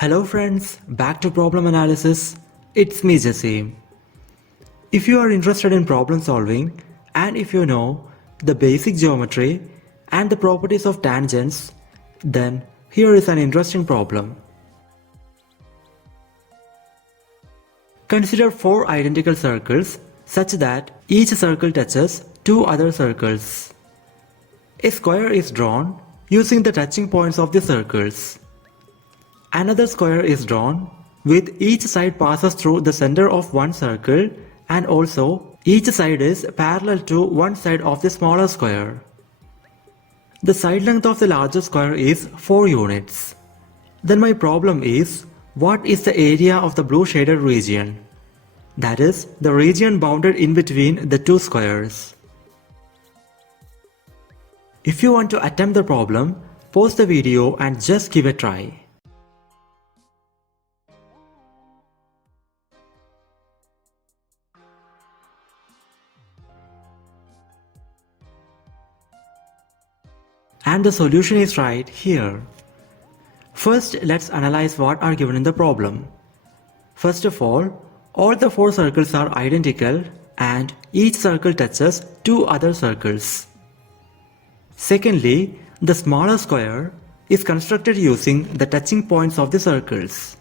Hello friends, back to problem analysis. It's me Jesse. If you are interested in problem solving and if you know the basic geometry and the properties of tangents, then here is an interesting problem. Consider four identical circles such that each circle touches two other circles. A square is drawn using the touching points of the circles. Another square is drawn with each side passes through the center of one circle and also each side is parallel to one side of the smaller square. The side length of the larger square is 4 units. Then my problem is, what is the area of the blue shaded region? That is, the region bounded in between the two squares. If you want to attempt the problem, pause the video and just give a try. And the solution is right here. First, let's analyze what are given in the problem. First of all the four circles are identical and each circle touches two other circles. Secondly, the smaller square is constructed using the touching points of the circles.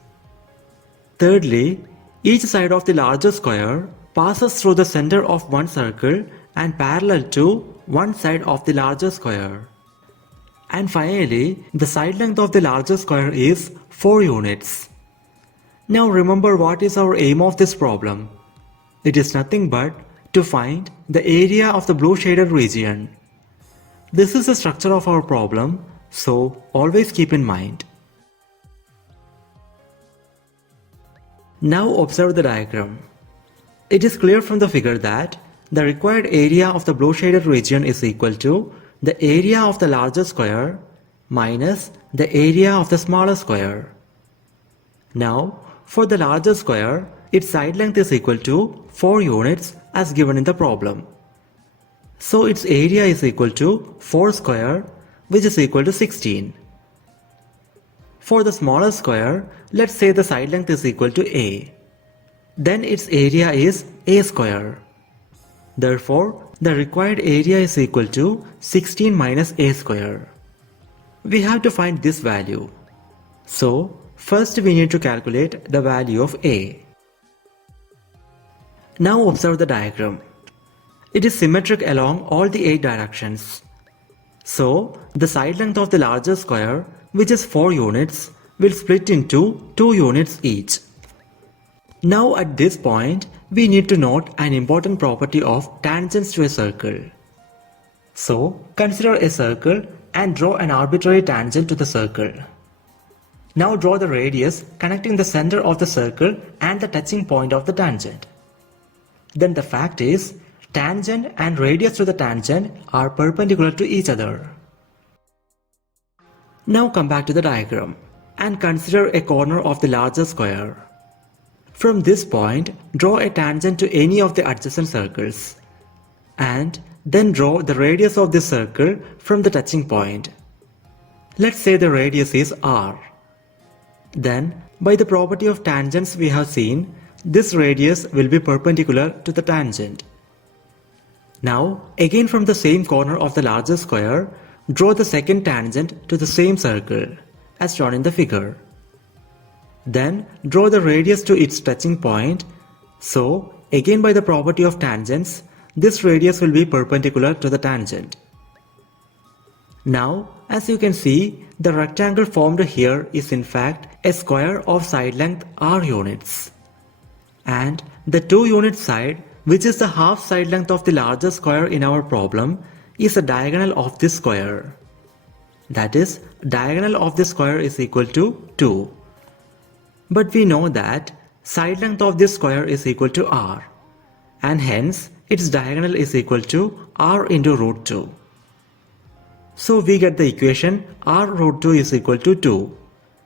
Thirdly, each side of the larger square passes through the center of one circle and parallel to one side of the larger square. And finally, the side length of the larger square is 4 units. Now remember what is our aim of this problem. It is nothing but to find the area of the blue shaded region. This is the structure of our problem, so always keep in mind. Now observe the diagram. It is clear from the figure that the required area of the blue shaded region is equal to the area of the larger square minus the area of the smaller square. Now, for the larger square, its side length is equal to 4 units as given in the problem. So its area is equal to 4 square, which is equal to 16. For the smaller square, let's say the side length is equal to a. Then its area is a square. Therefore, the required area is equal to 16 minus a square. We have to find this value. So, first we need to calculate the value of a. Now observe the diagram. It is symmetric along all the 8 directions. So, the side length of the larger square, which is 4 units, will split into 2 units each. Now at this point, we need to note an important property of tangents to a circle. So, consider a circle and draw an arbitrary tangent to the circle. Now draw the radius connecting the center of the circle and the touching point of the tangent. Then the fact is, tangent and radius to the tangent are perpendicular to each other. Now come back to the diagram and consider a corner of the larger square. From this point, draw a tangent to any of the adjacent circles. And then draw the radius of this circle from the touching point. Let's say the radius is r. Then, by the property of tangents we have seen, this radius will be perpendicular to the tangent. Now, again from the same corner of the larger square, draw the second tangent to the same circle, as shown in the figure. Then draw the radius to its touching point. So again by the property of tangents, this radius will be perpendicular to the tangent. Now as you can see, the rectangle formed here is in fact a square of side length r units. And the 2 unit side, which is the half side length of the larger square in our problem, is the diagonal of this square. That is, diagonal of this square is equal to 2. But we know that side length of this square is equal to r, and hence its diagonal is equal to r into root 2. So we get the equation r root 2 is equal to 2,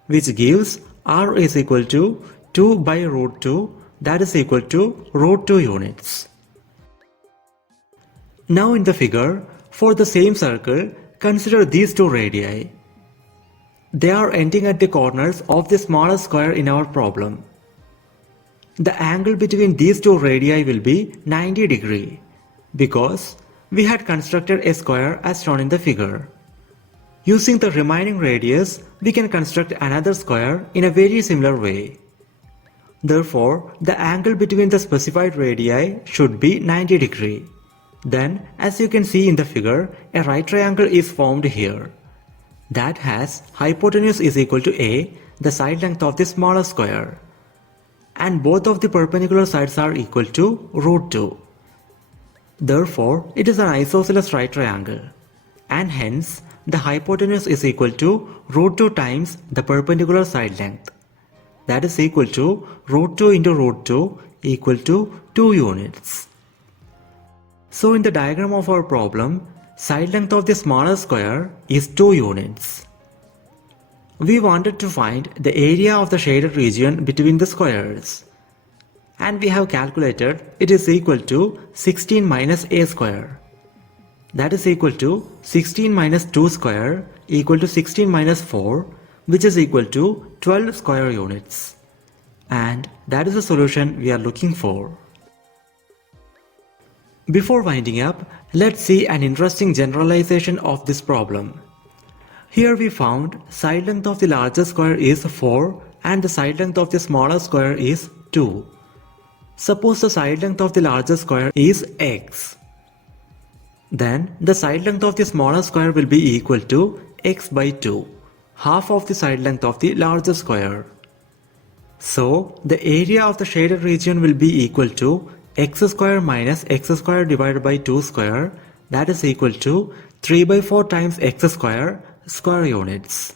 which gives r is equal to 2 by root 2, that is equal to root 2 units. Now in the figure, for the same circle, consider these two radii. They are ending at the corners of the smallest square in our problem. The angle between these two radii will be 90 degrees because we had constructed a square as shown in the figure. Using the remaining radius, we can construct another square in a very similar way. Therefore, the angle between the specified radii should be 90 degrees. Then, as you can see in the figure, a right triangle is formed here. That has hypotenuse is equal to A, the side length of the smaller square. And both of the perpendicular sides are equal to root 2. Therefore, it is an isosceles right triangle. And hence, the hypotenuse is equal to root 2 times the perpendicular side length. That is equal to root 2 into root 2 equal to 2 units. So in the diagram of our problem, side length of the smaller square is 2 units. We wanted to find the area of the shaded region between the squares. And we have calculated it is equal to 16 minus a square. That is equal to 16 minus 2 square equal to 16 minus 4, which is equal to 12 square units. And that is the solution we are looking for. Before winding up, let's see an interesting generalization of this problem. Here we found side length of the larger square is 4 and the side length of the smaller square is 2. Suppose the side length of the larger square is x. Then the side length of the smaller square will be equal to x by 2, half of the side length of the larger square. So the area of the shaded region will be equal to x square minus x square divided by 2 square, that is equal to 3 by 4 times x square square units.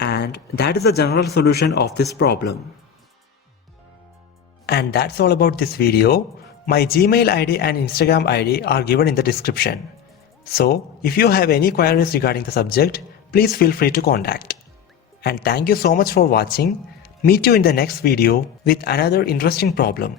And that is the general solution of this problem. And that's all about this video. My Gmail ID and Instagram ID are given in the description. So if you have any queries regarding the subject, please feel free to contact. And thank you so much for watching. Meet you in the next video with another interesting problem.